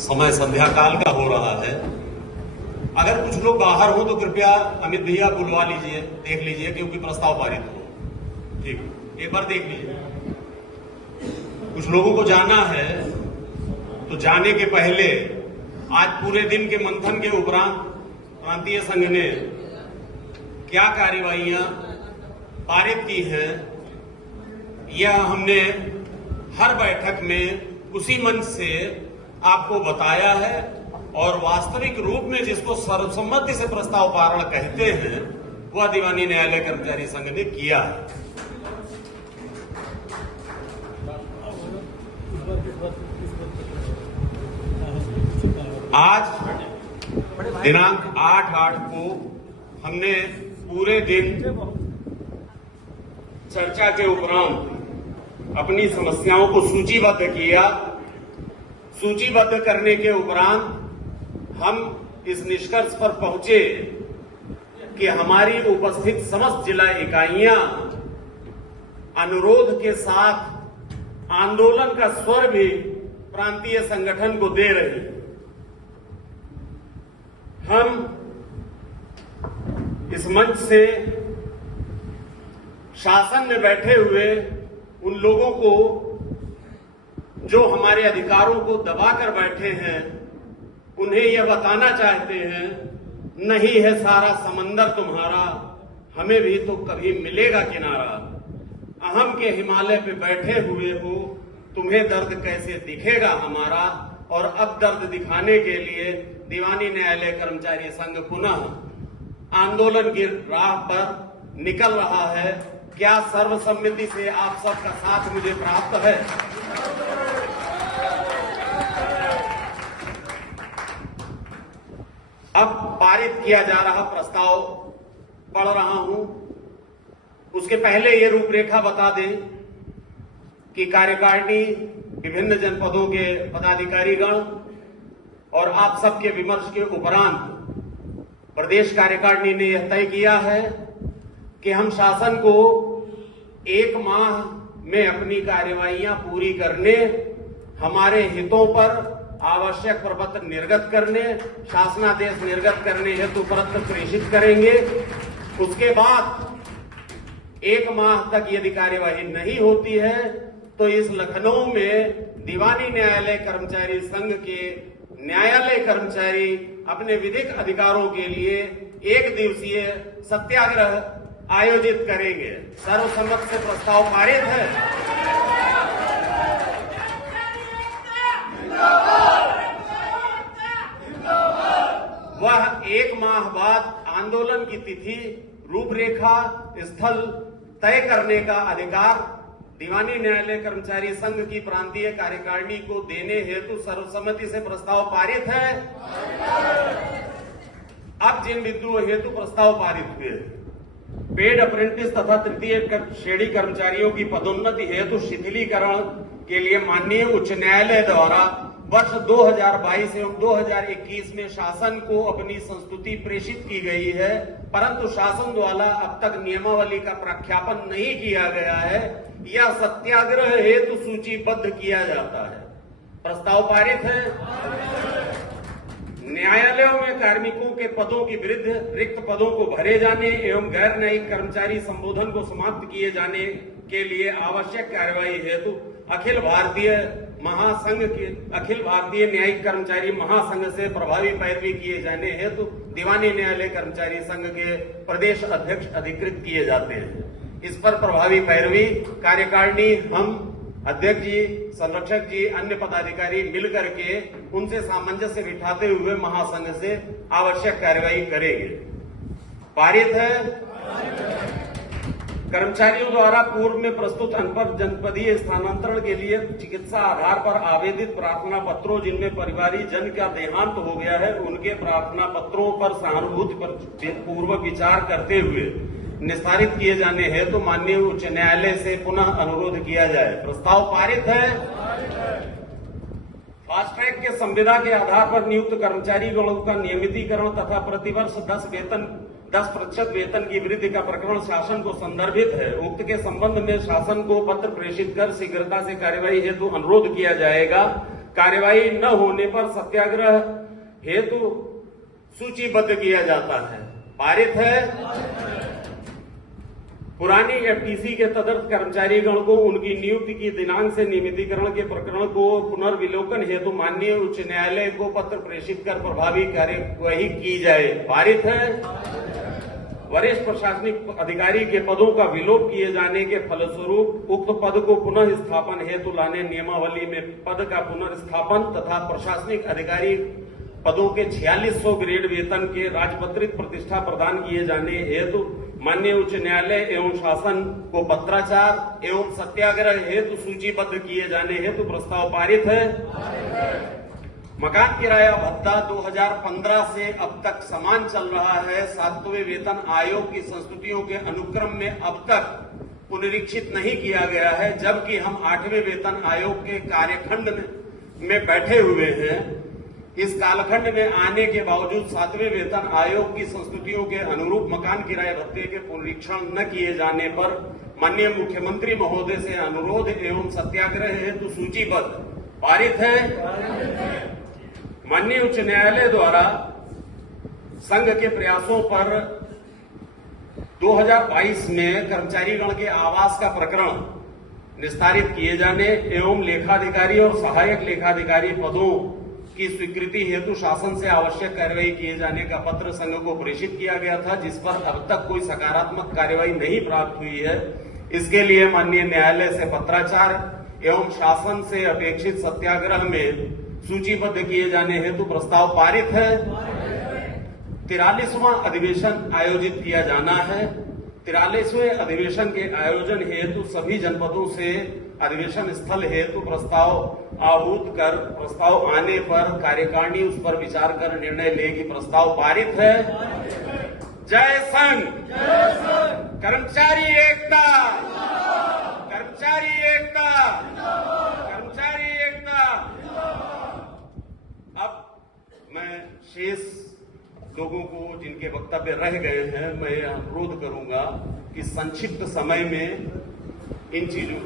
समय संध्या काल का हो रहा है। अगर कुछ लोग बाहर हो तो कृपया अमित भैया बुलवा लीजिए, देख लीजिए, क्योंकि प्रस्ताव पारित हो। ठीक, एक बार देख लीजिए। कुछ लोगों को जाना है, तो जाने के पहले आज पूरे दिन के मंथन के उपरांत प्रांतीय संघ ने क्या कार्यवाहियां पारित की हैं, यह हमने हर बैठक में उसी मंच से आपको बताया है और वास्तविक रूप में जिसको सर्वसम्मति से प्रस्ताव पारण कहते हैं वह दीवानी न्यायालय कर्मचारी संघ ने किया है। आज दिनांक 8/8 को हमने पूरे दिन चर्चा के उपरांत अपनी समस्याओं को सूचीबद्ध किया। सूचीबद्ध करने के उपरांत हम इस निष्कर्ष पर पहुंचे कि हमारी उपस्थित समस्त जिला इकाइयां अनुरोध के साथ आंदोलन का स्वर भी प्रांतीय संगठन को दे रही। हम इस मंच से शासन में बैठे हुए उन लोगों को जो हमारे अधिकारों को दबाकर बैठे हैं, उन्हें यह बताना चाहते हैं, नहीं है सारा समंदर तुम्हारा, हमें भी तो कभी मिलेगा किनारा। अहम के हिमालय पे बैठे हुए हो, तुम्हें दर्द कैसे दिखेगा हमारा। और अब दर्द दिखाने के लिए दीवानी न्यायालय कर्मचारी संघ पुनः आंदोलन की राह पर निकल रहा है। क्या सर्वसम्मति से आप सबका साथ मुझे प्राप्त है? अब पारित किया जा रहा प्रस्ताव पढ़ रहा हूं। उसके पहले ये रूपरेखा बता दें कि कार्यकारिणी, विभिन्न जनपदों के पदाधिकारीगण और आप सबके विमर्श के उपरांत प्रदेश कार्यकारिणी ने यह तय किया है कि हम शासन को 1 माह में अपनी कार्यवाहियां पूरी करने, हमारे हितों पर आवश्यक प्रपत्र निर्गत करने, शासनादेश निर्गत करने हेतु पत्र प्रेषित करेंगे। उसके बाद 1 माह तक यदि कार्यवाही नहीं होती है तो इस लखनऊ में दीवानी न्यायालय कर्मचारी संघ के न्यायालय कर्मचारी अपने विधिक अधिकारों के लिए 1 दिवसीय सत्याग्रह आयोजित करेंगे। सर्वसम्मत से प्रस्ताव पारित है। वह 1 माह बाद आंदोलन की तिथि, रूपरेखा, स्थल तय करने का अधिकार दीवानी न्यायालय कर्मचारी संघ की प्रांतीय कार्यकारिणी को देने हेतु सर्वसम्मति से प्रस्ताव पारित है। अब जिन बिंदुओं हेतु प्रस्ताव पारित हुए, पेड अप्रेंटिस तथा तृतीय श्रेणी कर्मचारियों की पदोन्नति हेतु शिथिलीकरण के लिए माननीय उच्च न्यायालय द्वारा वर्ष 2022 एवं 2021 में शासन को अपनी संस्तुति प्रेषित की गई है, परंतु शासन द्वारा अब तक नियमावली का प्रख्यापन नहीं किया गया है। यह सत्याग्रह हेतु सूचीबद्ध किया जाता है। प्रस्ताव पारित है। न्यायालयों में कार्मिकों के पदों की वृद्धि, रिक्त पदों को भरे जाने एवं गैर न्यायिक कर्मचारी संबोधन को समाप्त किए जाने के लिए आवश्यक कार्यवाही हेतु अखिल भारतीय न्यायिक कर्मचारी महासंघ से प्रभावी पैरवी किए जाने हेतु दीवानी न्यायालय कर्मचारी संघ के प्रदेश अध्यक्ष अधिकृत किए जाते हैं। इस पर प्रभावी पैरवी कार्यकारिणी, हम अध्यक्ष जी, संरक्षक जी, अन्य पदाधिकारी मिलकर के उनसे सामंजस्य बिठाते हुए महासंघ से आवश्यक कार्यवाही करेंगे। पारित है। कर्मचारियों द्वारा पूर्व में प्रस्तुत अनपढ़ जनपदीय स्थानांतरण के लिए चिकित्सा आधार पर आवेदित प्रार्थना पत्रों जिनमें परिवारी जन का देहांत हो गया है, उनके प्रार्थना पत्रों पर सहानुभूति पर पूर्वक विचार करते हुए निस्तारित किए जाने हेतु माननीय उच्च न्यायालय से पुनः अनुरोध किया जाए। प्रस्ताव पारित है। फास्ट ट्रैक के संविदा के आधार पर नियुक्त कर्मचारीगणों का नियमितीकरण तथा प्रतिवर्ष 10% वेतन की वृद्धि का प्रकरण शासन को संदर्भित है। उक्त के संबंध में शासन को पत्र प्रेषित कर शीघ्रता से कार्यवाही हेतु अनुरोध किया जाएगा। कार्यवाही न होने पर सत्याग्रह हेतु सूचीबद्ध किया जाता है। पारित है। पुरानी एफटीसी के तदर्थ कर्मचारीगण को उनकी नियुक्ति की दिनांक से नियमितीकरण के प्रकरण को पुनर्विलोकन हेतु माननीय उच्च न्यायालय को पत्र प्रेषित कर प्रभावी कार्यवाही की जाए। पारित है। वरिष्ठ प्रशासनिक अधिकारी के पदों का विलोप किए जाने के फलस्वरूप उक्त पद को पुनः स्थापन हेतु लाने नियमावली में पद का पुनर्स्थापन तथा प्रशासनिक अधिकारी पदों के 4600 ग्रेड वेतन के राजपत्रित प्रतिष्ठा प्रदान किए जाने हेतु माननीय उच्च न्यायालय एवं शासन को पत्राचार एवं सत्याग्रह हेतु सूचीबद्ध किए जाने हेतु प्रस्ताव पारित है। मकान किराया भत्ता 2015 से अब तक समान चल रहा है। 7वें वेतन आयोग की संस्तुतियों के अनुक्रम में अब तक पुनरीक्षित नहीं किया गया है, जबकि हम 8वें वेतन आयोग के कार्यखंड में बैठे हुए हैं। इस कालखंड में आने के बावजूद 7वें वेतन आयोग की संस्तुतियों के अनुरूप मकान किराए भत्ते के पुनरीक्षण न किए जाने पर माननीय मुख्यमंत्री महोदय से अनुरोध एवं सत्याग्रह हेतु सूचीबद्ध। पारित है। माननीय उच्च न्यायालय द्वारा संघ के प्रयासों पर 2022 में कर्मचारीगण के आवास का प्रकरण निस्तारित किए जाने एवं लेखाधिकारी और सहायक लेखाधिकारी पदों की स्वीकृति हेतु शासन से आवश्यक कार्रवाई किए जाने का पत्र संघ को प्रेषित किया गया था, जिस पर अब तक कोई सकारात्मक कार्रवाई नहीं प्राप्त हुई है। इसके लिए माननीय न्यायालय से पत्राचार एवं शासन से अपेक्षित सत्याग्रह में सूचीबद्ध किए जाने हेतु प्रस्ताव पारित है। 43वां अधिवेशन आयोजित किया जाना है। 43वें अधिवेशन के आयोजन हेतु सभी जनपदों से अधिवेशन स्थल हेतु प्रस्ताव आहूत कर प्रस्ताव आने पर कार्यकारिणी उस पर विचार कर निर्णय लेगी। प्रस्ताव पारित है। जय संघ। कर्मचारी एकता। कर्मचारी एकता। कर्मचारी एकता। अब मैं शेष लोगों को जिनके वक्तव्य रह गए हैं, मैं अनुरोध करूंगा कि संक्षिप्त समय में इन चीजों